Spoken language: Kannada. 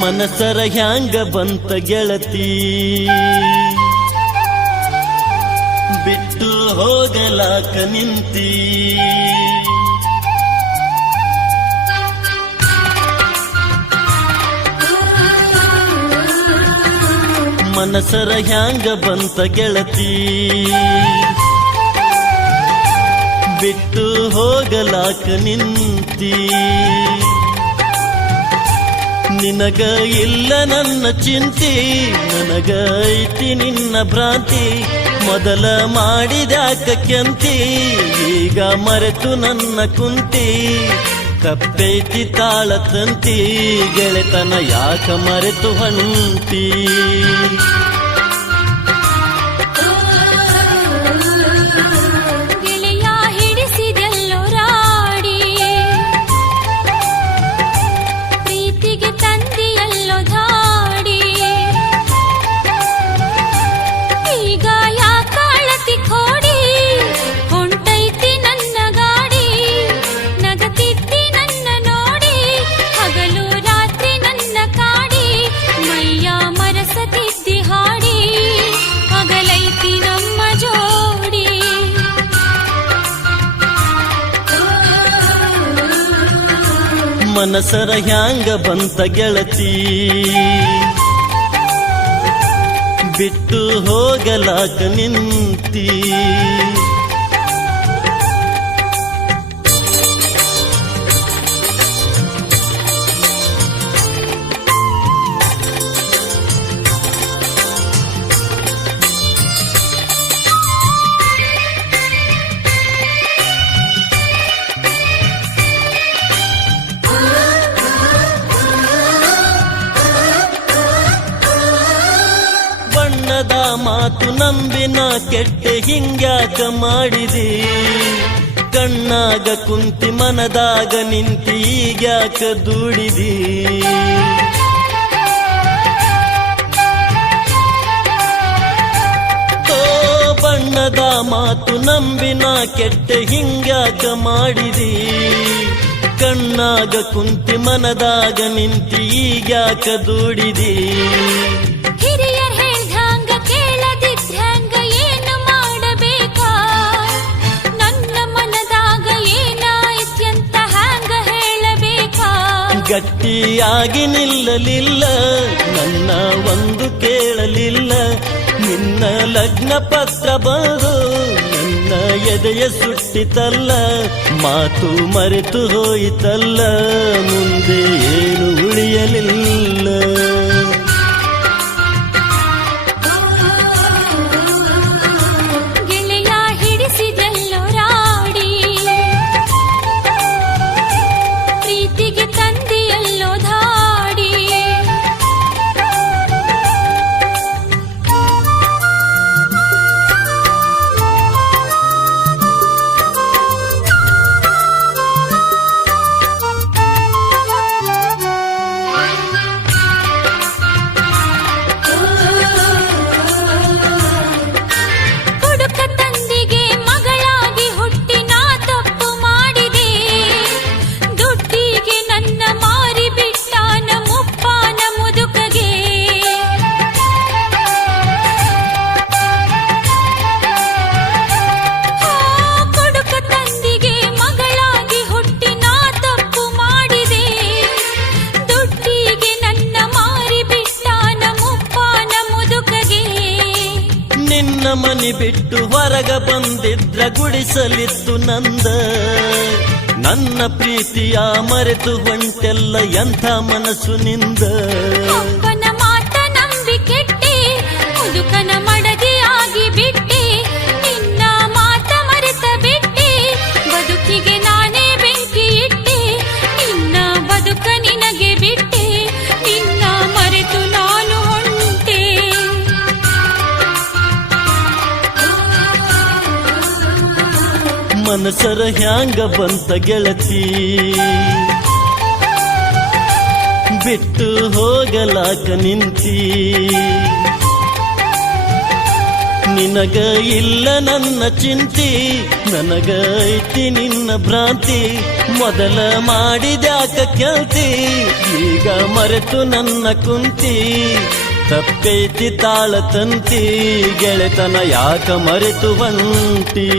ಮನಸರ ಹ್ಯಾಂಗ ಬಂತ ಗೆಳತಿ? ಬಿಟ್ಟು ಹೋಗಲಾಕ ನಿಂತಿ? ಮನಸರ ಹ್ಯಾಂಗ ಬಂತ ಗೆಳತಿ? ಬಿಟ್ಟು ಹೋಗಲಾಕ ನಿಂತಿ? ನಿನಗ ಇಲ್ಲ ನನ್ನ ಚಿಂತೆ ನನಗ ಐತಿ ನಿನ್ನ ಭ್ರಾಂತಿ. ಮೊದಲ ಮಾಡಿದ್ಯಾಕ ಕೆಂತಿ, ಈಗ ಮರೆತು ನನ್ನ ಕುಂತಿ. ಕಪ್ಪೈತಿ ತಾಳ ತಂತಿ, ಗೆಳೆತನ ಯಾಕ ಮರೆತು ಹೊಂಟಿ ಈಗ ಯಾಕಾಳತಿ ಕೋಡಿ, ಹೊಂಟೈತಿ ನನ್ನ ಗಾಡಿ ನಗತಿತ್ತಿ ನನ್ನ ನೋಡಿ, ಹಗಲು ರಾತ್ರಿ ನನ್ನ ಕಾಡಿ, ಮೈಯ ಮರಸತಿದ್ದಿ ಹಾಡಿ, ಹಗಲೈತಿ ನಮ್ಮ ಜೋಡಿ. ಮನಸರ ಹ್ಯಾಂಗ ಬಂತ ಗೆಳತಿ? ಬಿಟ್ಟು ಹೋಗಲಾಕ ನಿಂತಿ. ಮಾತು ನಂಬಿನ ಕೆಟ್ಟೆ ಹಿಂಗ್ಯಾಕ ಮಾಡಿದಿ. ಕಣ್ಣಾಗ ಕುಂತಿ ಮನದಾಗ ನಿಂತಿ ಈಗ್ಯಾಕ ದೂಡಿದಿ. ಬಣ್ಣದ ಮಾತು ನಂಬಿನ ಕೆಟ್ಟ ಹಿಂಗ್ಯಾಕ ಮಾಡಿದಿ. ಕಣ್ಣಾಗ ಕುಂತಿ ಮನದಾಗ ನಿಂತಿ ಈಗ್ಯಾಕ ದೂಡಿದಿ. ಗಟ್ಟಿಯಾಗಿ ನಿಲ್ಲಲಿಲ್ಲ, ನನ್ನ ಒಂದು ಕೇಳಲಿಲ್ಲ. ನಿನ್ನ ಲಗ್ನ ಪತ್ರ ಬಂದು, ನನ್ನ ಎದೆಯ ಸುಟ್ಟಿತಲ್ಲ, ಮಾತು ಮರೆತು ಹೋಯಿತಲ್ಲ, ಮುಂದೆ ಏನು ಉಳಿಯಲಿಲ್ಲ. ಮನೆ ಬಿಟ್ಟು ಹೊರಗ ಬಂದಿದ್ರ ಗುಡಿಸಲಿತ್ತು ನಂದ. ನನ್ನ ಪ್ರೀತಿಯ ಮರೆತು ಹೊಂಟೆಲ್ಲ ಎಂಥ ಮನಸ್ಸು ನಿಂದ. ಅಪ್ಪನ ಮಾತ ಮನಸರ ಹ್ಯಾಂಗ ಬಂತ ಗೆಳತಿ? ಬಿಟ್ಟು ಹೋಗಲಾಕ ನಿಂತಿ? ನಿನಗ ಇಲ್ಲ ನನ್ನ ಚಿಂತಿ, ನನಗ ಐತಿ ನಿನ್ನ ಭ್ರಾಂತಿ. ಮೊದಲ ಮಾಡಿದ್ಯಾಕ ಕೇಳ್ತಿ, ಈಗ ಮರೆತು ನನ್ನ ಕುಂತಿ. ತಪ್ಪೈತಿ ತಾಳ ತಂತಿ, ಗೆಳೆತನ ಯಾಕ ಮರೆತು ಬಂಟಿ